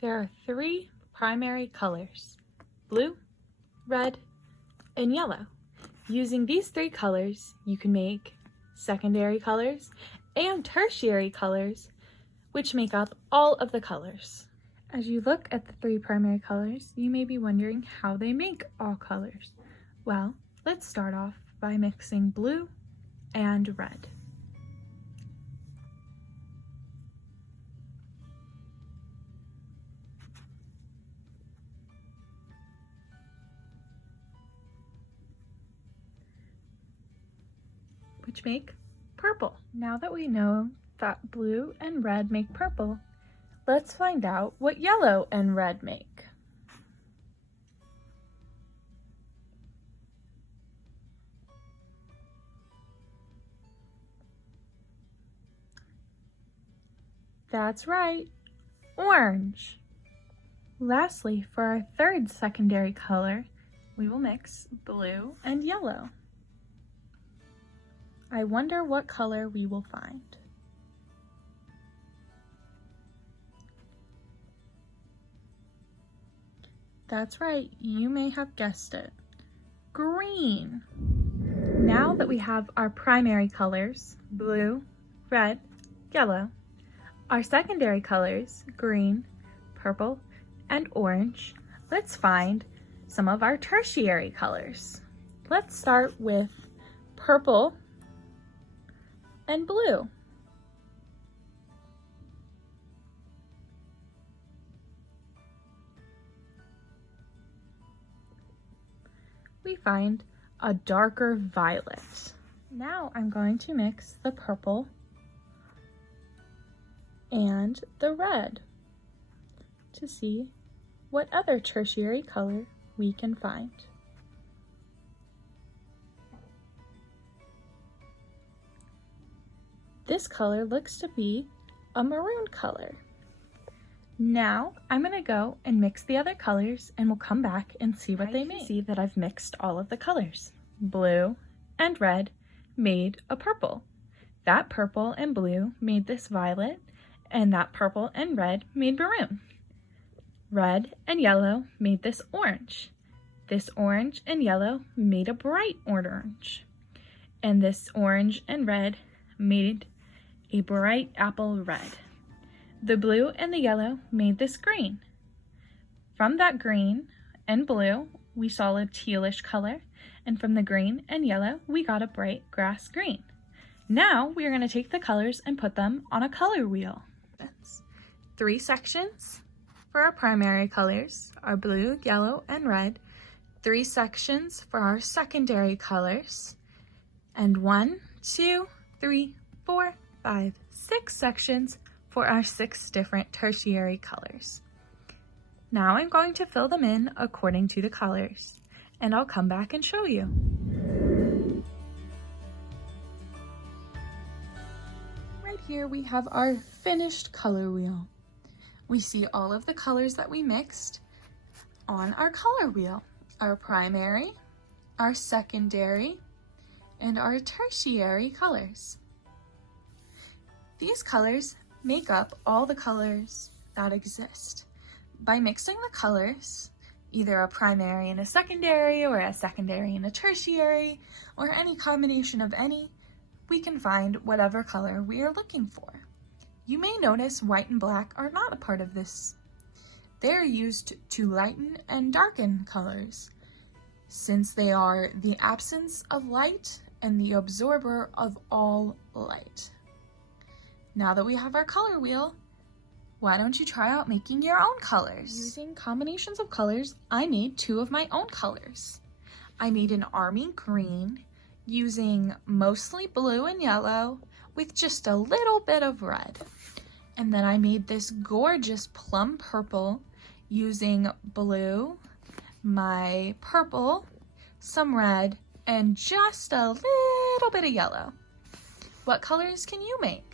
There are three primary colors: blue, red, and yellow. Using these three colors, you can make secondary colors and tertiary colors, which make up all of the colors. As you look at the three primary colors, you may be wondering how they make all colors. Well, let's start off by mixing blue and red. Which make purple. Now that we know that blue and red make purple, let's find out what yellow and red make. That's right, orange. Lastly, for our third secondary color, we will mix blue and yellow. I wonder what color we will find. That's right, you may have guessed it. Green. Now that we have our primary colors, blue, red, yellow, our secondary colors, green, purple, and orange, let's find some of our tertiary colors. Let's start with purple and blue. We find a darker violet. Now I'm going to mix the purple and the red to see what other tertiary color we can find. This color looks to be a maroon color. Now I'm going to go and mix the other colors and we'll come back and see what they make. See that I've mixed all of the colors. Blue and red made a purple. That purple and blue made this violet, and that purple and red made maroon. Red and yellow made this orange. This orange and yellow made a bright orange. And this orange and red made a bright apple red. The blue and the yellow made this green. From that green and blue, we saw a tealish color, and from the green and yellow, we got a bright grass green. Now we are going to take the colors and put them on a color wheel. 3 sections for our primary colors, our blue, yellow, and red. 3 sections for our secondary colors, and 1, 2, 3, 4, 5, 6 sections for our 6 different tertiary colors. Now I'm going to fill them in according to the colors, and I'll come back and show you. Right here we have our finished color wheel. We see all of the colors that we mixed on our color wheel. Our primary, our secondary, and our tertiary colors. These colors make up all the colors that exist. By mixing the colors, either a primary and a secondary, or a secondary and a tertiary, or any combination of any, we can find whatever color we are looking for. You may notice white and black are not a part of this. They are used to lighten and darken colors, since they are the absence of light and the absorber of all light. Now that we have our color wheel, why don't you try out making your own colors? Using combinations of colors, I made 2 of my own colors. I made an army green using mostly blue and yellow with just a little bit of red. And then I made this gorgeous plum purple using blue, my purple, some red, and just a little bit of yellow. What colors can you make?